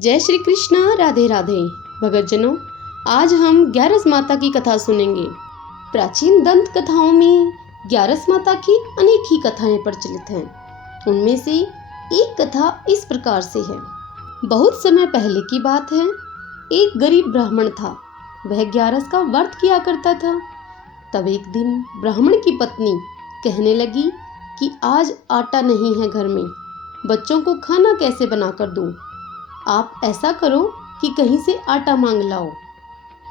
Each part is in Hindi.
जय श्री कृष्णा, राधे राधे। भगतजनों, आज हम ग्यारस माता की कथा सुनेंगे। प्राचीन दंत कथाओं में ग्यारस माता की अनेक ही कथाएं प्रचलित हैं। उनमें से एक कथा इस प्रकार से है। बहुत समय पहले की बात है। एक गरीब ब्राह्मण था। वह ग्यारस का व्रत किया करता था। तब एक दिन ब्राह्मण की पत्नी कहने लगी कि आज आटा नहीं है घर में, बच्चों को खाना कैसे बनाकर दूं? आप ऐसा करो कि कहीं से आटा मांग लाओ।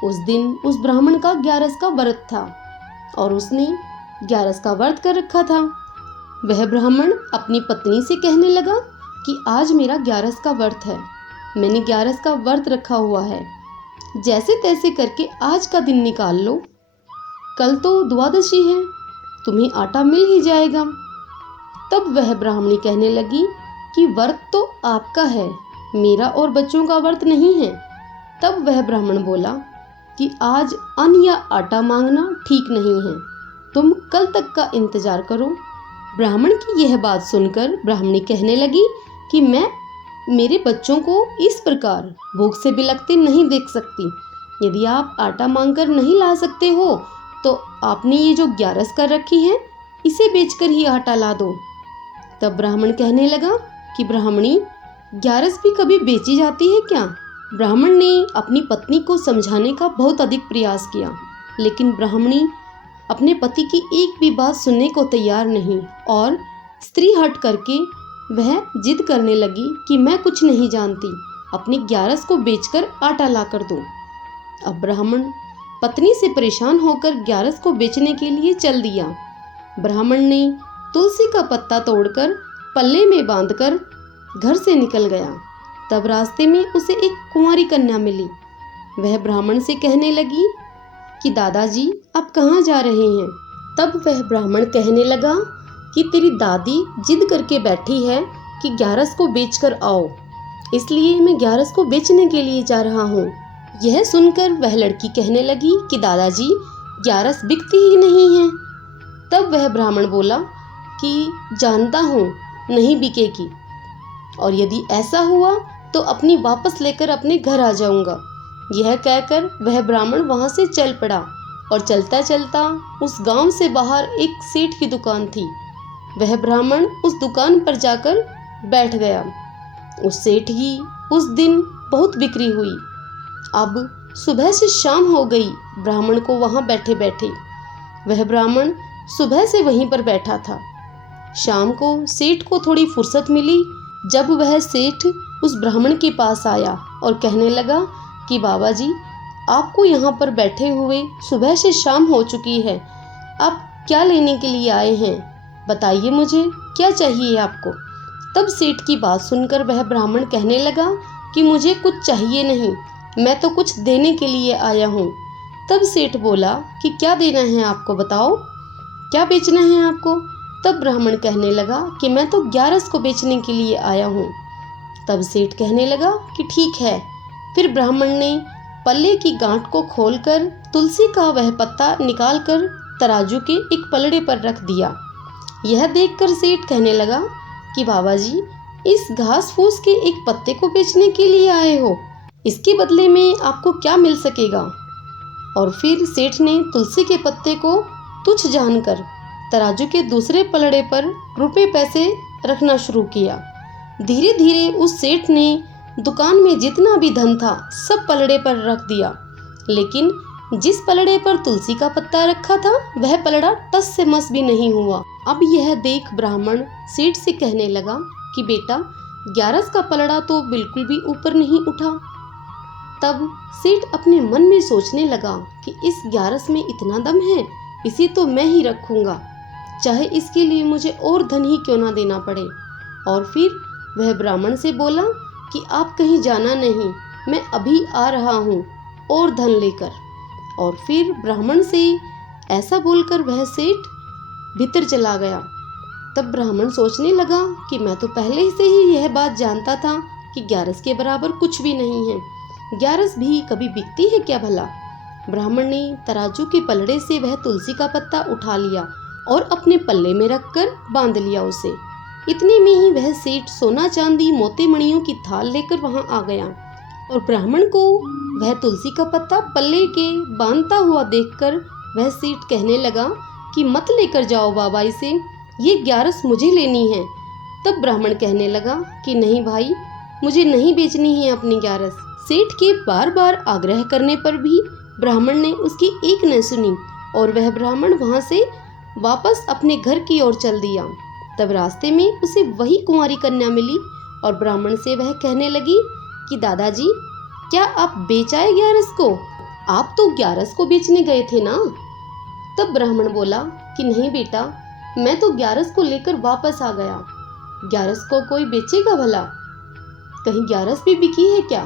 उस दिन उस ब्राह्मण का ग्यारस का व्रत था और उसने ग्यारस का व्रत कर रखा था। वह ब्राह्मण अपनी पत्नी से कहने लगा कि आज मेरा ग्यारस का व्रत है, मैंने ग्यारस का व्रत रखा हुआ है, जैसे तैसे करके आज का दिन निकाल लो, कल तो द्वादशी है, तुम्हें आटा मिल ही जाएगा। तब वह ब्राह्मणी कहने लगी कि व्रत तो आपका है, मेरा और बच्चों का व्रत नहीं है। तब वह ब्राह्मण बोला कि आज अन्न या आटा मांगना ठीक नहीं है, तुम कल तक का इंतजार करो। ब्राह्मण की यह बात सुनकर ब्राह्मणी कहने लगी कि मैं मेरे बच्चों को इस प्रकार भूख से बिलखते नहीं देख सकती। यदि आप आटा मांगकर नहीं ला सकते हो तो आपने ये जो ग्यारस कर रखी है इसे बेचकर ही आटा ला दो। तब ब्राह्मण कहने लगा कि ब्राह्मणी, ग्यारस भी कभी बेची जाती है क्या? ब्राह्मण ने अपनी पत्नी को समझाने का बहुत अधिक प्रयास किया, लेकिन ब्राह्मणी अपने पति की एक भी बात सुनने को तैयार नहीं और स्त्री हट करके वह जिद करने लगी कि मैं कुछ नहीं जानती, अपनी ग्यारस को बेचकर आटा ला कर दो। अब ब्राह्मण पत्नी से परेशान होकर ग्यारस को बेचने के लिए चल दिया। ब्राह्मण ने तुलसी का पत्ता तोड़कर पल्ले में बांधकर घर से निकल गया। तब रास्ते में उसे एक कुंवारी कन्या मिली। वह ब्राह्मण से कहने लगी कि दादाजी, आप कहाँ जा रहे हैं? तब वह ब्राह्मण कहने लगा कि तेरी दादी जिद करके बैठी है कि ग्यारस को बेचकर आओ, इसलिए मैं ग्यारस को बेचने के लिए जा रहा हूँ। यह सुनकर वह लड़की कहने लगी कि दादाजी, ग्यारस बिकती ही नहीं है। तब वह ब्राह्मण बोला कि जानता हूँ नहीं बिकेगी, और यदि ऐसा हुआ तो अपनी वापस लेकर अपने घर आ जाऊंगा। यह कहकर वह ब्राह्मण वहां से चल पड़ा और चलता चलता उस गांव से बाहर एक सेठ की दुकान थी। वह ब्राह्मण उस दुकान पर जाकर बैठ गया। उस सेठ की उस दिन बहुत बिक्री हुई। अब सुबह से शाम हो गई ब्राह्मण को वहां बैठे बैठे। वह ब्राह्मण सुबह से वहीं पर बैठा था। शाम को सेठ को थोड़ी फुर्सत मिली जब वह सेठ उस ब्राह्मण के पास आया और कहने लगा कि बाबा जी, आपको यहाँ पर बैठे हुए सुबह से शाम हो चुकी है, आप क्या लेने के लिए आए हैं? बताइए मुझे, क्या चाहिए आपको? तब सेठ की बात सुनकर वह ब्राह्मण कहने लगा कि मुझे कुछ चाहिए नहीं, मैं तो कुछ देने के लिए आया हूँ। तब सेठ बोला कि क्या देना है आपको, बताओ, क्या बेचना है आपको? तब ब्राह्मण कहने लगा कि मैं तो ग्यारस को बेचने के लिए आया हूँ। तब सेठ कहने लगा कि ठीक है। फिर ब्राह्मण ने पल्ले की गांठ को खोलकर तुलसी का वह पत्ता निकालकर तराजू के एक पलड़े पर रख दिया। यह देखकर सेठ कहने लगा कि बाबा जी, इस घास फूस के एक पत्ते को बेचने के लिए आए हो, इसके बदले में आपको क्या मिल सकेगा? और फिर सेठ ने तुलसी के पत्ते को तुच्छ जानकर तराजू के दूसरे पलड़े पर रुपए पैसे रखना शुरू किया। धीरे धीरे उस सेठ ने दुकान में जितना भी धन था सब पलड़े पर रख दिया, लेकिन जिस पलड़े पर तुलसी का पत्ता रखा था वह पलड़ा टस से मस भी नहीं हुआ। अब यह देख ब्राह्मण सेठ से कहने लगा कि बेटा, ग्यारस का पलड़ा तो बिल्कुल भी ऊपर नहीं उठा। तब सेठ अपने मन में सोचने लगा कि इस ग्यारस में इतना दम है, इसे तो मैं ही रखूंगा, चाहे इसके लिए मुझे और धन ही क्यों ना देना पड़े। और फिर वह ब्राह्मण से बोला कि आप कहीं जाना नहीं, मैं अभी आ रहा हूँ और धन लेकर। और फिर ब्राह्मण से ऐसा बोलकर वह सेठ भीतर चला गया। तब ब्राह्मण सोचने लगा कि मैं तो पहले से ही यह बात जानता था कि ग्यारस के बराबर कुछ भी नहीं है, ग्यारस भी कभी बिकती है क्या भला? ब्राह्मण ने तराजू के पलड़े से वह तुलसी का पत्ता उठा लिया और अपने पल्ले में रखकर बांध लिया उसे। इतने में ही वह सेठ सोना चांदी मोती मणियों की थाल लेकर वहां आ गया और ब्राह्मण को वह तुलसी का पत्ता पल्ले के बांधता हुआ देखकर वह सेठ कहने लगा कि मत लेकर जाओ बाबा इसे, ये 11 मुझे लेनी है। तब ब्राह्मण कहने लगा कि नहीं भाई, मुझे नहीं बेचनी है अपनी 11। सेठ के बार बार आग्रह करने पर भी ब्राह्मण ने उसकी एक न सुनी और वह ब्राह्मण वहां से वापस अपने घर की ओर चल दिया। तब रास्ते में उसे वही कुंवारी कन्या मिली और ब्राह्मण से वह कहने लगी कि दादाजी, क्या आप बेच आए 11 को? आप तो 11 को बेचने गए थे ना? तब ब्राह्मण बोला कि नहीं बेटा, मैं तो 11 को लेकर वापस आ गया। 11 को कोई बेचेगा भला? कहीं 11 भी बिकी है क्या?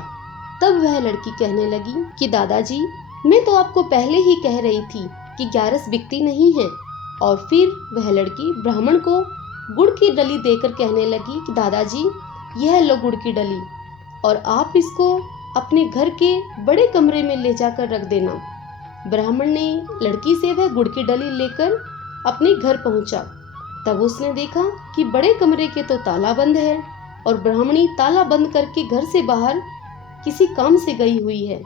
तब वह लड़की कहने लगी कि दादाजी, मैं तो आपको पहले ही कह रही थी कि 11 बिकती नहीं है। और फिर वह लड़की ब्राह्मण को गुड़ की डली देकर कहने लगी कि दादाजी, यह लो गुड़ की डली और आप इसको अपने घर के बड़े कमरे में ले जाकर रख देना। ब्राह्मण ने लड़की से वह गुड़ की डली लेकर अपने घर पहुंचा। तब उसने देखा कि बड़े कमरे के तो ताला बंद है और ब्राह्मणी ताला बंद करके घर से बाहर किसी काम से गई हुई है।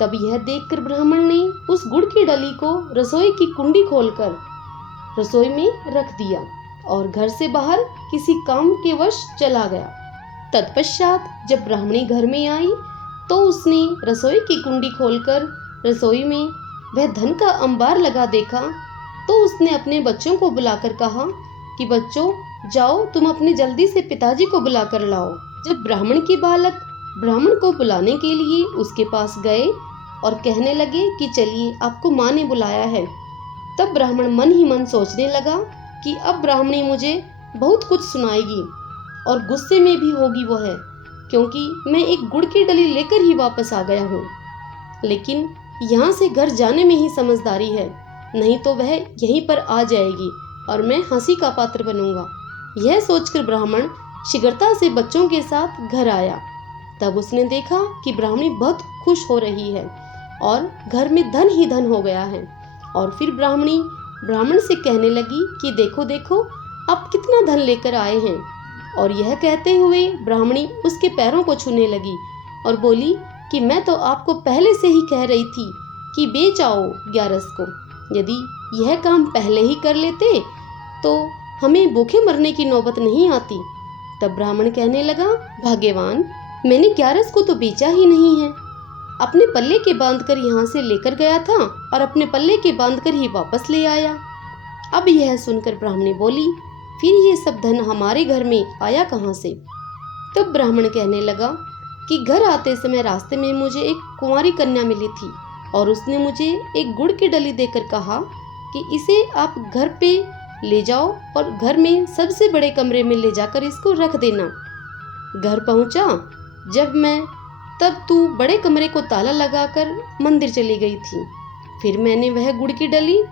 तब यह देखकर ब्राह्मण ने उस गुड़ की डली को रसोई की कुंडी खोलकर रसोई में रख दिया और घर से बाहर किसी काम के वश चला गया। तत्पश्चात जब ब्राह्मणी घर में आई तो उसने रसोई की कुंडी खोलकर रसोई में वह धन का अंबार लगा देखा। तो उसने अपने बच्चों को बुलाकर कहा कि बच्चों, जाओ तुम अपने जल्दी से पिताजी को बुलाकर लाओ। जब ब्राह्मण के बालक ब्राह्मण को बुलाने के लिए उसके पास गए और कहने लगे कि चलिए, आपको माँ ने बुलाया है। तब ब्राह्मण मन ही मन सोचने लगा कि अब ब्राह्मणी मुझे बहुत कुछ सुनाएगी और गुस्से में भी होगी वो है, क्योंकि मैं एक गुड़ की डली लेकर ही वापस आ गया हूँ। लेकिन यहाँ से घर जाने में ही समझदारी है, नहीं तो वह यहीं पर आ जाएगी और मैं हंसी का पात्र बनूंगा। यह सोचकर ब्राह्मण शीघ्रता से बच्चों के साथ घर आया। तब उसने देखा कि ब्राह्मणी बहुत खुश हो रही है और घर में धन ही धन हो गया है। और फिर ब्राह्मणी ब्राह्मण से कहने लगी कि देखो देखो, आप कितना धन लेकर आए हैं। और यह कहते हुए ब्राह्मणी उसके पैरों को छूने लगी और बोली कि मैं तो आपको पहले से ही कह रही थी कि बेच आओ 11 को। यदि यह काम पहले ही कर लेते तो हमें भूखे मरने की नौबत नहीं आती। तब ब्राह्मण कहने लगा, भाग्यवान, मैंने 11 को तो बेचा ही नहीं है, अपने पल्ले के बांधकर यहाँ से लेकर गया था और अपने पल्ले के बांधकर ही वापस ले आया। अब यह सुनकर ब्राह्मणी बोली, फिर ये सब धन हमारे घर में आया कहाँ से? तब ब्राह्मण कहने लगा कि घर आते समय रास्ते में मुझे एक कुंवारी कन्या मिली थी और उसने मुझे एक गुड़ की डली देकर कहा कि इसे आप घर पे ले जाओ और घर में सबसे बड़े कमरे में ले जाकर इसको रख देना। घर पहुंचा जब मैं, तब तू बड़े कमरे को ताला लगाकर मंदिर चली गई थी। फिर मैंने वह गुड़ की डली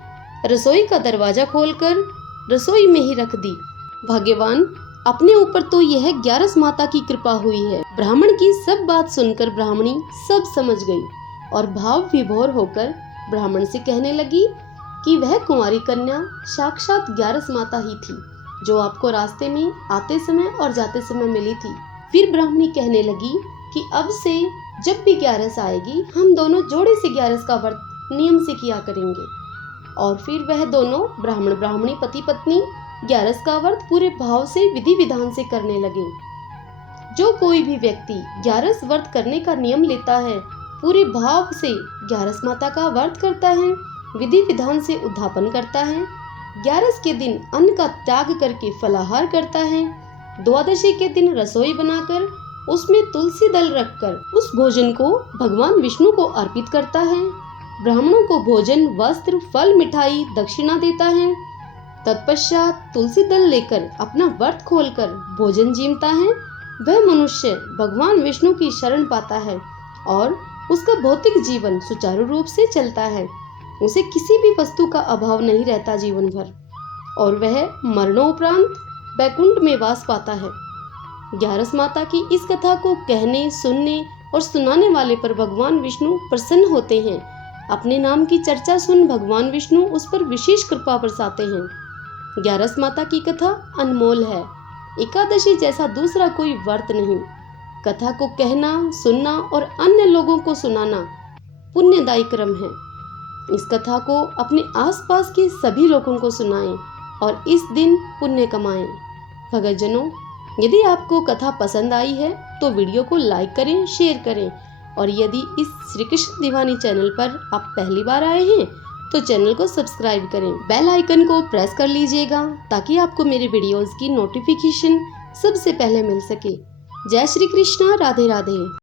रसोई का दरवाजा खोलकर रसोई में ही रख दी। भाग्यवान, अपने ऊपर तो यह 11 माता की कृपा हुई है। ब्राह्मण की सब बात सुनकर ब्राह्मणी सब समझ गई और भाव विभोर होकर ब्राह्मण से कहने लगी कि वह कुंवारी कन्या साक्षात 11 माता ही थी, जो आपको रास्ते में आते समय और जाते समय मिली थी। फिर ब्राह्मणी कहने लगी कि अब से जब भी 11 आएगी, हम दोनों जोड़े से 11 का व्रत नियम से किया करेंगे। और फिर वह दोनों ब्राह्मण ब्राह्मणी पति पत्नी 11 का व्रत पूरे भाव से विधि विधान से करने लगे। जो कोई भी व्यक्ति 11 व्रत करने का नियम लेता है, पूरे भाव से 11 माता का व्रत करता है, विधि विधान से उद्यापन करता है, 11 के दिन अन्न का त्याग करके फलाहार करता है, द्वादशी के दिन रसोई बनाकर उसमें तुलसी दल रखकर उस भोजन को भगवान विष्णु को अर्पित करता है, ब्राह्मणों को भोजन वस्त्र फल मिठाई दक्षिणा देता है, तत्पश्चात तुलसी दल लेकर अपना व्रत खोलकर भोजन जीमता है, वह मनुष्य भगवान विष्णु की शरण पाता है और उसका भौतिक जीवन सुचारू रूप से चलता है। उसे किसी भी वस्तु का अभाव नहीं रहता जीवन भर और वह मरणोपरांत बैकुंठ में वास पाता है। 11 माता की इस कथा को कहने, सुनने और सुनाने वाले पर भगवान विष्णु प्रसन्न होते हैं। अपने नाम की चर्चा सुन भगवान विष्णु उस पर विशेष कृपा बरसाते हैं। 11 माता की कथा अनमोल है। एकादशी जैसा दूसरा कोई व्रत नहीं। कथा को कहना, सुनना और अन्य लोगों को सुनाना पुण्यदायी क्रम है। इस कथा को अपने आसपास के सभी लोगों को सुनाएं और इस दिन पुण्य कमाएं। भक्तजनों, यदि आपको कथा पसंद आई है तो वीडियो को लाइक करें, शेयर करें और यदि इस श्री कृष्ण दीवानी चैनल पर आप पहली बार आए हैं तो चैनल को सब्सक्राइब करें, बेल आइकन को प्रेस कर लीजिएगा ताकि आपको मेरे वीडियोस की नोटिफिकेशन सबसे पहले मिल सके। जय श्री कृष्णा, राधे राधे।